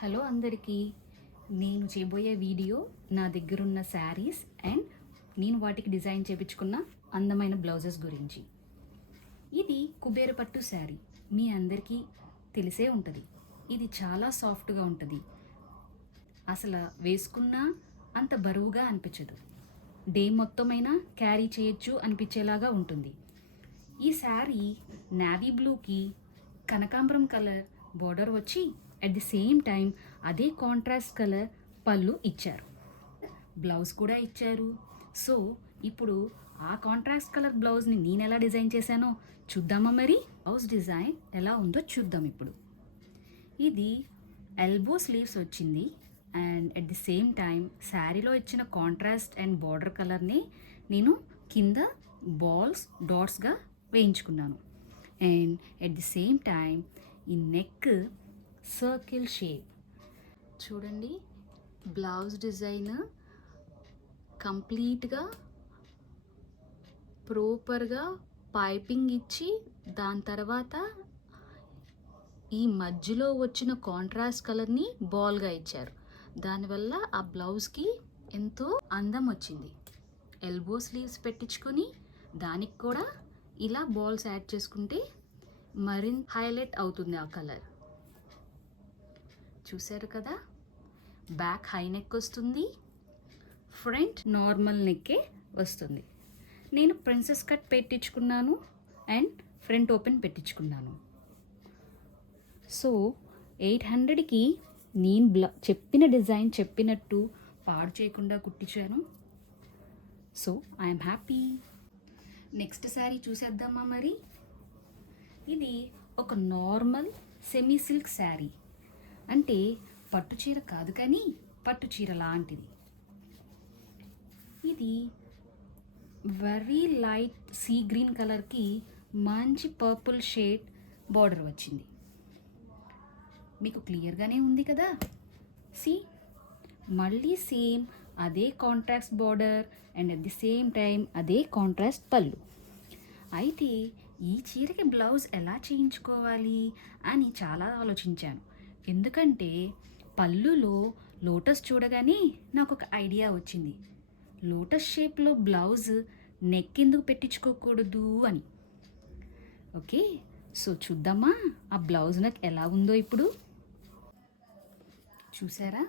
Hello అందరికీ, నేను చేయబోయే వీడియో నా దగ్గరున్న శారీస్ అండ్ నేను వాటికి డిజైన్ చేయించుకున్న అందమైన బ్లౌజెస్ గురించి. ఇది కుబేర పట్టు శారీ, మీ అందరికీ తెలిసే ఉంటుంది. ఇది చాలా సాఫ్ట్గా ఉంటుంది, అసలు వేసుకున్నా అంత బరువుగా అనిపించదు, డే మొత్తమైనా క్యారీ చేయొచ్చు అనిపించేలాగా ఉంటుంది. ఈ శారీ నావీ బ్లూకి కనకాంబరం కలర్ బోర్డర్ వచ్చి అట్ ది సేమ్ టైం అదే కాంట్రాస్ట్ కలర్ పళ్ళు ఇచ్చారు, బ్లౌజ్ కూడా ఇచ్చారు. సో ఇప్పుడు ఆ కాంట్రాస్ట్ కలర్ బ్లౌజ్ని నేను ఎలా డిజైన్ చేశానో చూద్దామా? మరి బ్లౌజ్ డిజైన్ ఎలా ఉందో చూద్దాం ఇప్పుడు. ఇది ఎల్బో స్లీవ్స్ వచ్చింది and at the same time శారీలో ఇచ్చిన కాంట్రాస్ట్ అండ్ బార్డర్ కలర్ని నేను కింద balls డాట్స్గా వేయించుకున్నాను. And at the same time ఈ నెక్ సర్కిల్ షేప్ చూడండి. బ్లౌజ్ డిజైన్ కంప్లీట్గా ప్రాపర్గా పైపింగ్ ఇచ్చి దాని తర్వాత ఈ మధ్యలో వచ్చిన కాంట్రాస్ట్ కలర్ని బాల్గా ఇచ్చారు. దానివల్ల ఆ బ్లౌజ్కి ఎంతో అందం వచ్చింది. ఎల్బో స్లీవ్స్ పెట్టించుకొని దానికి కూడా ఇలా బాల్స్ యాడ్ చేసుకుంటే మరింత హైలైట్ అవుతుంది ఆ కలర్. చూసారు కదా, బ్యాక్ హై నెక్ వస్తుంది, ఫ్రంట్ నార్మల్ నెక్కే వస్తుంది. నేను princess cut పెట్టించుకున్నాను and front open పెట్టించుకున్నాను. So 800కి నేను చెప్పిన డిజైన్ చెప్పినట్టు పాడు చేయకుండా కుట్టించాను. So I'm happy. Next sari చూసేద్దామా? మరి ఇది ఒక నార్మల్ సెమీ సిల్క్ శారీ, అంటే పట్టు చీర కాదు కానీ పట్టు చీర లాంటిది. ఇది వెరీ లైట్ సీ గ్రీన్ కలర్కి మంచి పర్పుల్ షేడ్ బార్డర్ వచ్చింది. మీకు క్లియర్గానే ఉంది కదా. సి, మళ్ళీ సేమ్ అదే contrast border and at the same time అదే కాంట్రాస్ట్ పళ్ళు. అయితే ఈ చీరకి బ్లౌజ్ ఎలా చేయించుకోవాలి అని చాలా ఆలోచించాను. ఎందుకంటే పళ్ళులో లోటస్ చూడగానే నాకు ఒక ఐడియా వచ్చింది, లోటస్ షేప్లో బ్లౌజ్ నెక్ ఎందుకు పెట్టించుకోకూడదు అని. ఓకే, సో చూద్దామా ఆ బ్లౌజ్ నెక్ ఎలా ఉందో ఇప్పుడు. చూసారా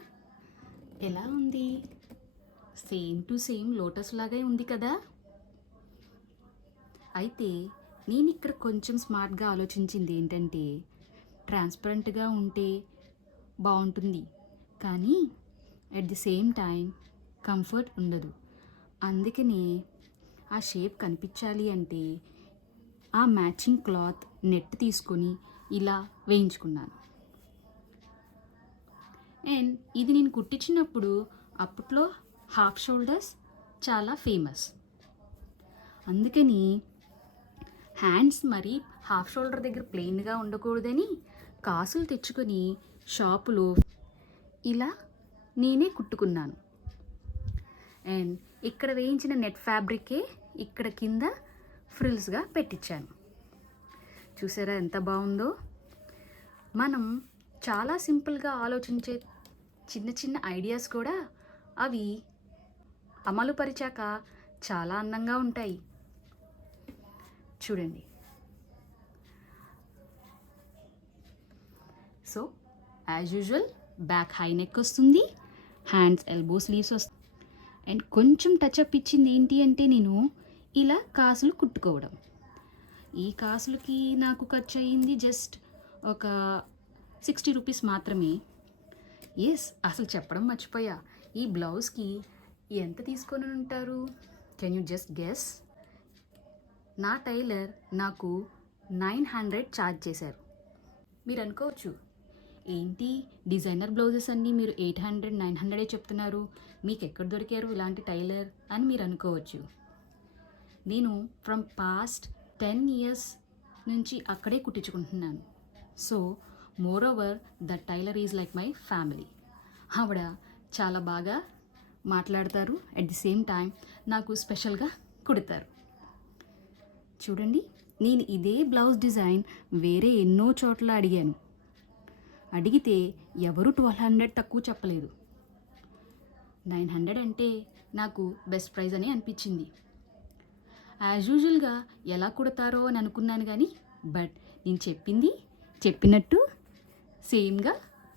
ఎలా ఉంది? సేమ్ టు సేమ్ లోటస్ లాగే ఉంది కదా. అయితే నేను ఇక్కడ కొంచెం స్మార్ట్గా ఆలోచించింది ఏంటంటే, ట్రాన్స్పరెంట్గా ఉంటే బాగుంటుంది కానీ at the same time comfort ఉండదు. అందుకని ఆ షేప్ కనిపించాలి అంటే ఆ మ్యాచింగ్ క్లాత్ నెట్ తీసుకొని ఇలా వేయించుకున్నాను. అండ్ ఇది నేను కుట్టించినప్పుడు అప్పట్లో హాఫ్ షోల్డర్స్ చాలా ఫేమస్. అందుకని హ్యాండ్స్ మరి హాఫ్ షోల్డర్ దగ్గర ప్లెయిన్గా ఉండకూడదని కాసులు తెచ్చుకొని షాపులో ఇలా నేనే కుట్టుకున్నాను. అండ్ ఇక్కడ వేయించిన నెట్ ఫ్యాబ్రికే ఇక్కడ కింద ఫ్రిల్స్గా పెట్టించాను. చూసారా ఎంత బాగుందో. మనం చాలా సింపుల్గా ఆలోచించే చిన్న చిన్న ఐడియాస్ కూడా అవి అమలు పరిచాక చాలా అందంగా ఉంటాయి. చూడండి. So as usual back high neck వస్తుంది, హ్యాండ్స్ ఎల్బో స్లీవ్స్ వస్తుంది. అండ్ కొంచెం టచ్అప్ ఇచ్చింది ఏంటి అంటే నేను ఇలా కాసులు కుట్టుకోవడం. ఈ కాసులకి నాకు ఖర్చు అయ్యింది జస్ట్ ఒక 60 రూపీస్ మాత్రమే. ఎస్, అసలు చెప్పడం మర్చిపోయా, ఈ బ్లౌజ్కి ఎంత తీసుకొని ఉంటారు? Can you just guess? నా టైలర్ నాకు 900 ఛార్జ్ చేశారు. మీరు అనుకోవచ్చు, ఏంటి డిజైనర్ బ్లౌజెస్ అన్నీ మీరు 800 900 చెప్తున్నారు, మీకు ఎక్కడ దొరికారు ఇలాంటి టైలర్ అని మీరు అనుకోవచ్చు. నేను ఫ్రమ్ పాస్ట్ 10 years నుంచి అక్కడే కుట్టించుకుంటున్నాను. So more over the tailor is like my family. ఆవిడ చాలా బాగా మాట్లాడతారు, అట్ ది సేమ్ టైం నాకు స్పెషల్గా కుడతారు. చూడండి నేను ఇదే బ్లౌజ్ డిజైన్ వేరే ఎన్నో చోట్ల అడిగాను. అడిగితే ఎవరు 1200 తక్కువ చెప్పలేదు. 900 అంటే నాకు బెస్ట్ ప్రైస్ అని అనిపించింది. యాజ్ యూజువల్గా ఎలా కుడతారో అని అనుకున్నాను కానీ బట్ నేను చెప్పినట్టు సేమ్గా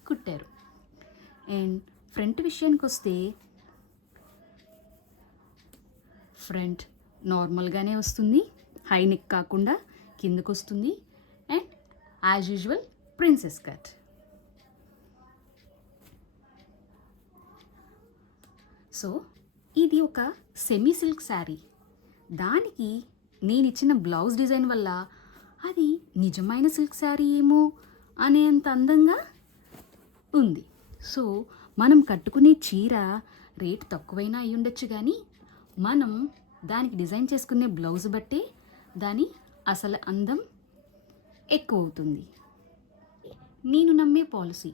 కుట్టారు. అండ్ ఫ్రంట్ విషయానికి వస్తే ఫ్రంట్ నార్మల్గానే వస్తుంది, హై నెక్ కాకుండా కిందకు వస్తుంది. And as usual princess cut. So ఇది ఒక సెమీ సిల్క్ శారీ. దానికి నేను ఇచ్చిన బ్లౌజ్ డిజైన్ వల్ల అది నిజమైన సిల్క్ శారీ ఏమో అనేంత అందంగా ఉంది. సో మనం కట్టుకునే చీర రేట్ తక్కువైనా అయి ఉండొచ్చు కానీ మనం దానికి డిజైన్ చేసుకునే బ్లౌజ్ బట్టే దాని అసలు అందం ఎక్కువ అవుతుంది. నేను నమ్మే పాలసీ